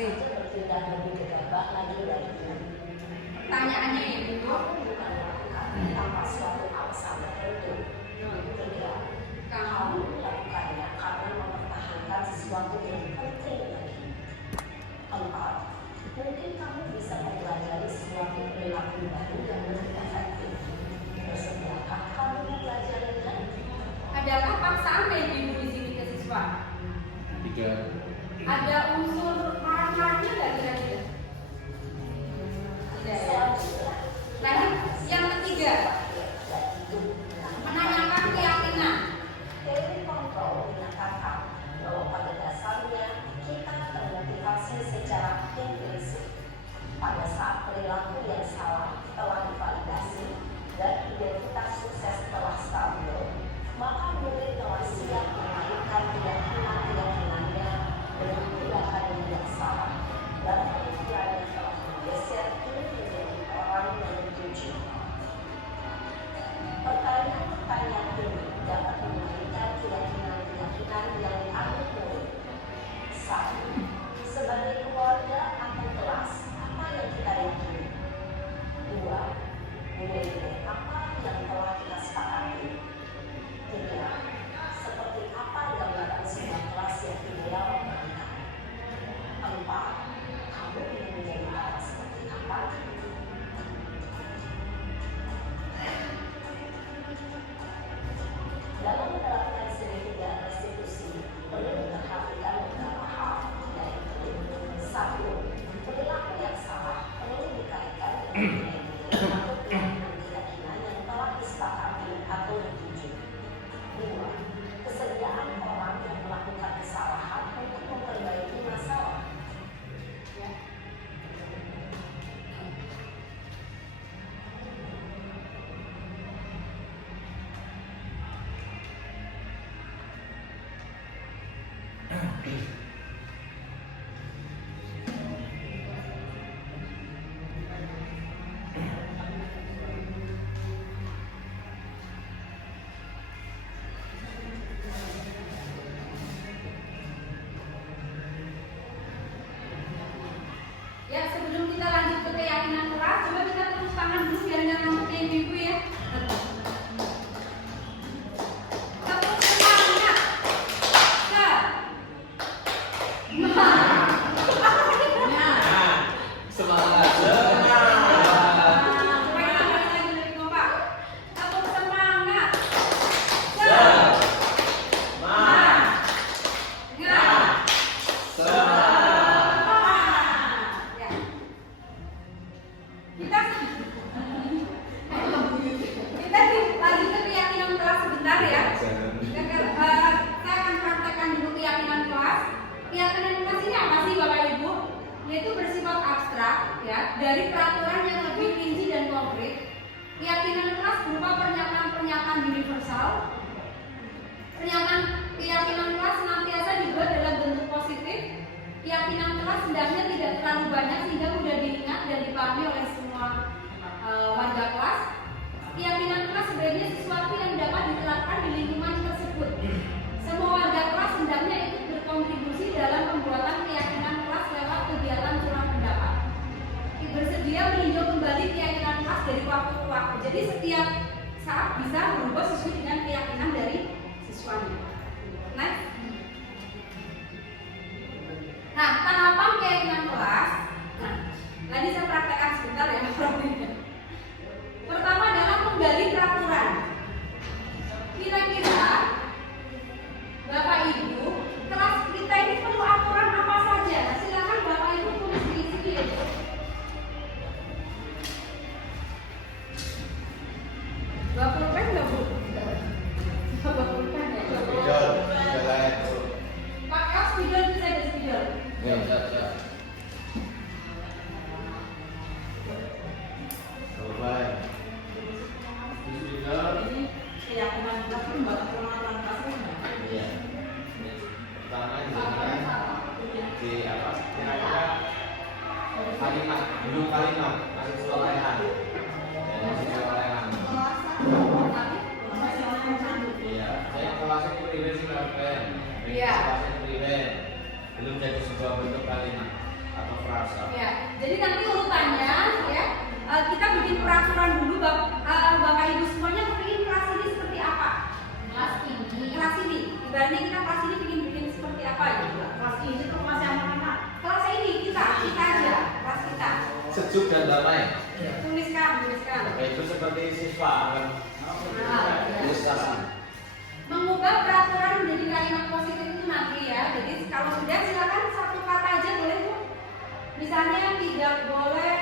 saja bertindak lebih gegabah lagi dari ini. Pertanyaannya itu Kamu bukan melakukannya tanpa suatu alasan tertentu. Tiga, kamu melakukannya karena mempertahankan sesuatu yang penting lagi. Empat, mungkin kamu bisa mempelajari sesuatu perilaku baru yang lebih efektif. Bersediakah kamu mempelajarinya? adakah paksaan kayak ibu di sini ke siswa? 3. Ada unsur marah-marahnya nggak kira-kira? Tidak ya. Lanjut yang ketiga, menanyakan keyakinan. Teori kontrol menyatakan bahwa pada dasarnya kita termotivasi secara implisit. Pada saat perilaku yang salah telah divalidasi dan identitas sukses telah stabil, maka murid telah siap mengaitkan keyakinan-keyakinannya dengan tindakan yang salah dan pemikirannya telah bergeser ini menjadi orang yang tujuh. Pertanyaan-pertanyaan ini dapat mengaitkan keyakinan-keyakinan yang dianut murid. 1. Sebagai keluarga atau kelas, apa yang kita yakini? 2. Nilai-nilai apa yang telah kita sepakati? 3. Seperti apa gambaran sebuah kelas yang ideal bagi kamu? 4. Kamu ingin menjadi orang seperti apa? Dalam menerapkan segitiga restitusi, perlu diperhatikan beberapa hal, yaitu 1. Perilaku yang salah perlu dikaitkan dengan nilai-nilai atau keyakinan yang telah disepakati atau dituju. 2. Kesediaan orang yang melakukan kesalahan untuk memperbaiki masalah. Ya, sebelum kita lanjut ke keyakinan kelas, coba kita tepuk tangan dulu biar nggak ngamuk ibu ya. Tepuk semangat. Semangat. Lanjut ke keyakinan kelas sebentar ya. Saya akan praktekkan dulu keyakinan kelas. Keyakinan kelas ini apa sih Bapak Ibu? Yaitu bersifat abstrak ya, dari peraturan yang lebih rinci dan konkret. Keyakinan kelas berupa pernyataan-pernyataan universal. Keyakinan kelas senantiasa dibuat dalam bentuk positif. Keyakinan kelas hendaknya tidak terlalu banyak sehingga mudah diingat dan dipahami oleh semua warga kelas. Keyakinan kelas sebenarnya sesuatu yang dapat diterapkan di lingkungan tersebut. Semua warga kelas hendaknya ikut berkontribusi dalam pembuatan keyakinan kelas lewat kegiatan curah pendapat. Bersedia meninjau kembali keyakinan kelas dari waktu ke waktu. Jadi setiap saat bisa berubah sesuai dengan keyakinan dari siswanya. Next. Nah, tahapan keyakinan kelas. Nah, tadi saya praktekkan sebentar ya. Pertama adalah menggali peraturan. Kira-kira Bapak Ibu, kelas kita ini perlu aturan apa saja? Nah, silakan Bapak Ibu tulis di sini ya. Bawa pulpen nggak Bu? Bawa pulpen ya? Spidol, jalan. Pak Kak, spidol bisa ada spidol. Ya. Coba. Spidol. Ini keyakinan kelas itu buat aturan kelasnya nggak? Iya. Pertama jangan di apa? Kira-kira kalimat, belum kalimat, masih solehan. Masih solehan. Iya, saya kelasnya priwe sih Bapak. Iya. Kelasnya priwe. Belum jadi sebuah bentuk kalimat. atau frasa. Ya, jadi nanti urutannya ya kita bikin peraturan dulu Bapak Ibu semuanya kepingin kelas ini seperti apa? Kelas ini. Dibanding kita kelas ini bikin seperti apa gitu. Kelas ini tuh masih anak-anak. Kelas ini kita aja, kelas kita. Sejuk dan damai. Tuliskan. Oke, itu seperti siswa kan. Ilustrasi. Mengubah peraturan menjadi kalimat positif itu nanti ya. Jadi kalau sudah silakan satu kata aja boleh Bu. Misalnya tidak boleh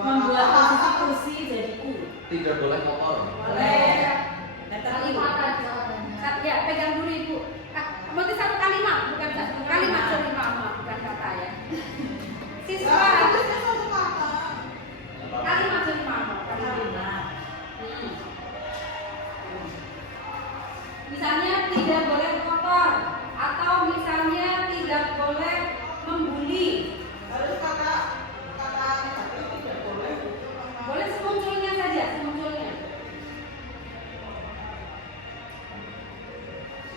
Membuat posisi kursi jadi U. Tidak boleh kotor. boleh Kalimat aja. ya pegang dulu Ibu. Berarti satu kalimat bukan satu kalimat, sorry maaf bukan kata ya. Siswa Harusnya satu kata. kalimat sorry maaf. Kalimat. Misalnya tidak boleh kotor atau misalnya tidak boleh membuli. Harus kata negatif tidak boleh. Boleh semunculnya saja, semunculnya.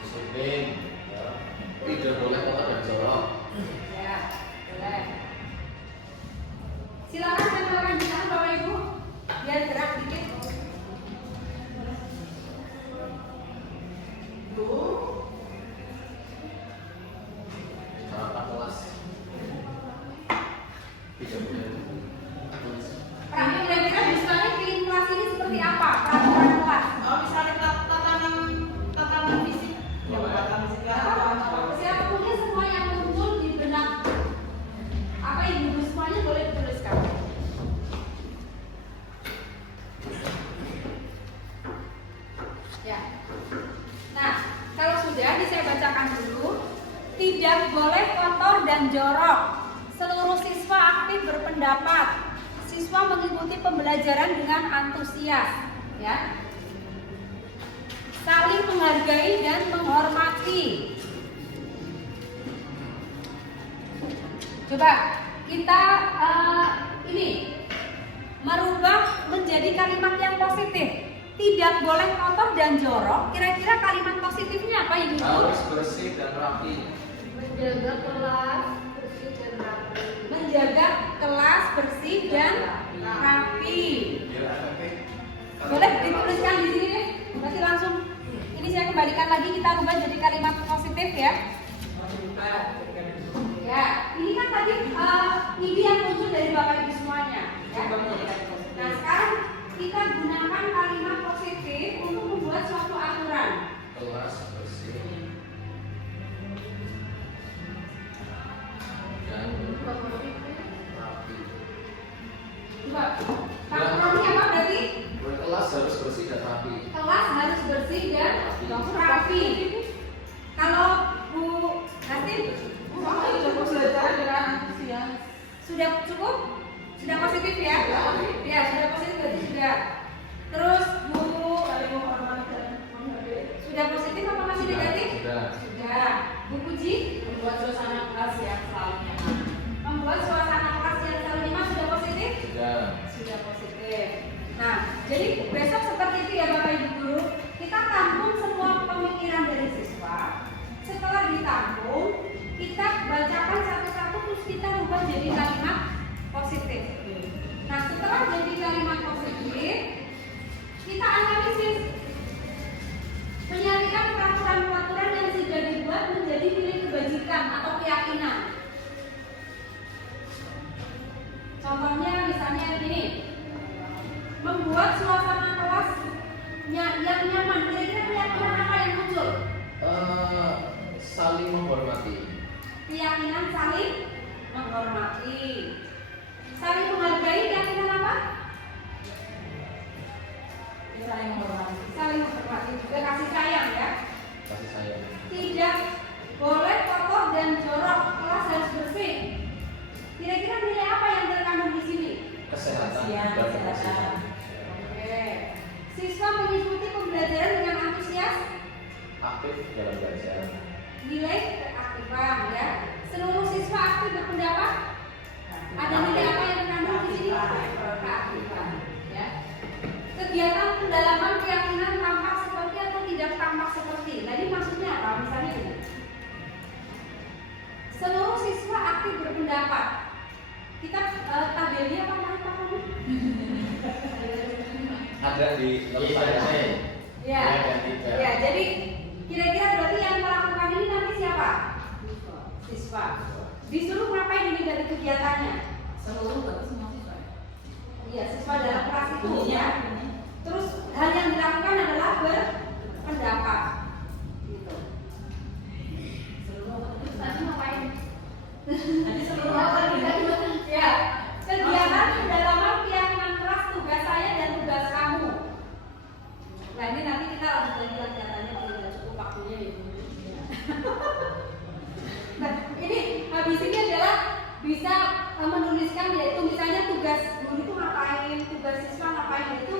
Disiplin. Ya. Tidak boleh kotor dan jorok. Ya, boleh. Silakan tempelkan di sana Bapak Ibu, biar gerak dikit. Cara kelas. Tidak boleh. Kira-kira misalnya pilih kelas ini seperti apa? Peraturan kelas. Oh, misalnya tatanan fisik. Ya, tatanan fisik apa? Siapapun semua yang muncul di benak apa Ibu semuanya boleh dituliskan. Ya. Nah, kalau sudah saya bacakan dulu. Tidak boleh kotor dan jorok. Seluruh siswa aktif berpendapat. Siswa mengikuti pembelajaran dengan antusias, ya. Saling menghargai dan menghormati. Coba kita ini merubah menjadi kalimat yang positif. Tidak boleh kotor dan jorok. Kira-kira kalimat positifnya apa Ibu? Harus bersih dan rapi. Menjaga kelas bersih dan rapi. Menjaga kelas bersih dan rapi. Biar efektif. Boleh dituliskan di sini deh. Berarti langsung ini saya kembalikan lagi, kita rubah jadi kalimat positif ya. Ya, ini kan tadi ide yang muncul dari Bapak Ibu semuanya. Ya. Nah sekarang kita gunakan kalimat positif untuk membuat suatu aturan. Kelas bersih dan rapi. Coba, aturannya apa berarti? Kelas harus bersih dan rapi. Kelas harus bersih dan rapi. Kalau Bu Nastin, Sama itu pembelajaran dengan antusias. sudah cukup? Sudah positif ya? Ya, sudah positif berarti sudah. Terus Bu sudah positif apa masih negatif? Sudah. Sudah. Bu Puji Membuat suasana kelas yang selalu nyaman. membuat suasana kelas yang selalu nyaman sudah positif? Sudah. Sudah positif. Nah, jadi besok seperti itu ya Bapak Ibu Guru. Kita tampung semua pemikiran dari siswa. Setelah ditampung, kita bacakan satu-satu terus kita rubah jadi kalimat positif. Nah, setelah jadi kalimat positif, kita analisis. Menyalurkan peraturan-peraturan yang sudah dibuat menjadi nilai kebajikan atau keyakinan. Contohnya misalnya ini, membuat suasana kelas yang nyaman. Kira-kira keyakinan apa yang muncul? Saling menghormati. Keyakinan saling menghormati. Saling menghargai, keyakinan apa? Saling menghormati. Saling menghormati juga kasih sayang ya. Kasih sayang. Tidak boleh kotor dan jorok, kelas harus bersih. Kira-kira nilai apa yang terkandung di sini? Kesehatan Kebersihan, dan kesehatan. kebersihan. Oke. Siswa mengikuti pembelajaran dengan antusias. Aktif dalam belajar. Nilai keaktifan ya. Seluruh siswa aktif berpendapat. Ada nilai apa yang terkandung? tabelnya apa namanya Pak Tony? Ada di Iya. Ya, dan tidak. ya. Jadi kira-kira berarti yang melakukan ini nanti siapa? Siswa. Disuruh ngapain ini dari kegiatannya? Seluruh berarti semua siswa. Iya, siswa dalam kelas itu ya. Bunyinya. Terus hal yang dilakukan adalah berpendapat. Gitu. Seluruh Terus tadi ngapain? nanti seluruh Ya, kegiatan pendalaman keyakinan kelas tugas saya dan tugas kamu. Nah ini nanti kita lanjut lagi kegiatannya kalau tidak cukup waktunya ya. Nah ini habis ini adalah bisa menuliskan yaitu misalnya tugas guru itu ngapain, tugas siswa ngapain itu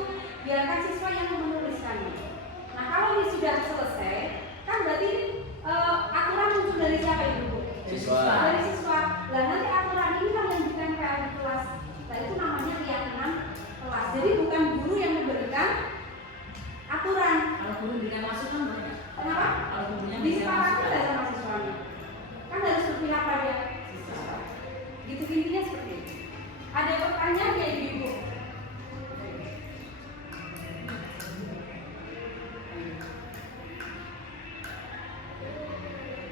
biarkan siswa yang menuliskannya. Nah kalau ini sudah selesai, kan berarti aturan muncul dari siapa ibu? Siswa. Dari siswa. Nah nanti aturan ini kan yang ditempel di kelas. Nah itu namanya keyakinan kelas. Jadi bukan guru yang memberikan aturan. kalau guru berikan masukan boleh. Kenapa? Kalau gurunya Disepakati nggak sama siswanya? Kan harus berpihak pada siswa. Gitu intinya seperti itu. Ada pertanyaan ya ibu?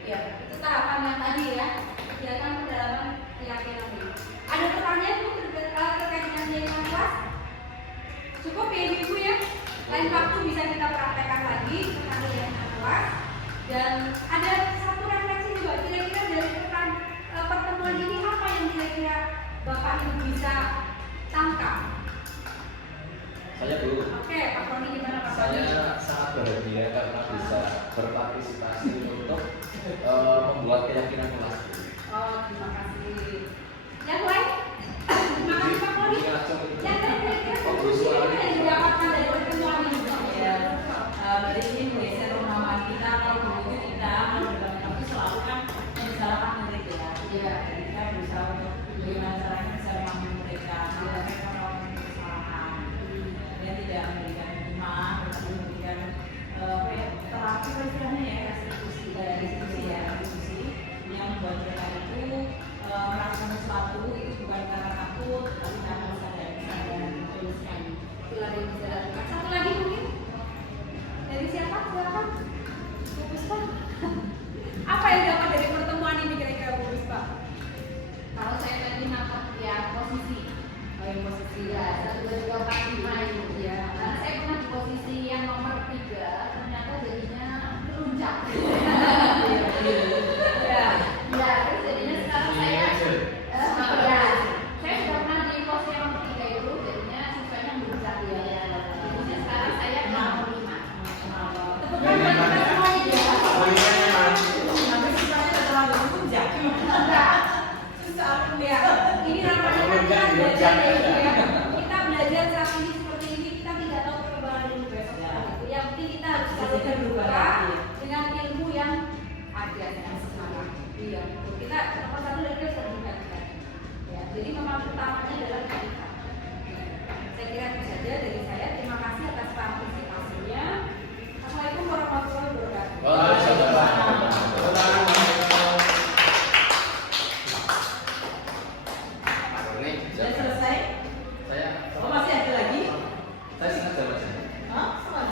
Ya, itu tahapan yang tadi ya. Kegiatan pendalaman keyakinan ini. Ada pertanyaan bu terkait dengan keyakinan kelas? Cukup ya ibu ya. Lain waktu bisa kita praktekkan lagi tentang keyakinan kelas. Dan ada satu refleksi juga. Kira-kira dari pertemuan ini apa yang kira-kira bapak ibu bisa tangkap? Saya dulu. Oke, Pak Tony gimana Pak Tony? Saya sangat bahagia karena bisa berpartisipasi untuk membuat keyakinan kelas. Oh, terima kasih. Yang lain? Terima kasih Pak Tony. Yang lain kira-kira konklusi apa yang didapatkan dari pertemuan ini? Ya, berarti ini menggeser pemahaman kita kalau dulu kita dalam waktu selalu kan membicarakan murid ya. Iya. Jadi kita berusaha untuk bagaimana caranya bisa memahami mereka, mereka melakukan kesalahan, dan tidak memberikan hukuman, tetapi memberikan terapi istilahnya ya, restitusi yang membuat mereka itu melakukan sesuatu itu bukan karena takut, tapi karena sadar tuliskan. Itulah yang bisa dilakukan. Satu lagi mungkin dari siapa? Silakan. Bu Puspa. Apa yang dapat dari pertemuan ini kira-kira Bu Puspa? Kalau saya tadi nangkap ya posisi. Oh, yang posisi Ya, 1, 2, 3, 4, 5 itu. ya. Karena saya pernah di posisi yang nomor 3, ternyata jadinya melunjak. Ya. Ya, terus jadinya sekarang saya saya sudah pernah di posisi yang nomor 3 itu, jadinya siswanya melunjak ya. Jadinya sekarang saya ke nomor 5. Tepukkan bagi kita semuanya ya. Tapi sisanya udah terlalu berunjak. Enggak. Ya. Ini namanya kan kita belajar ya.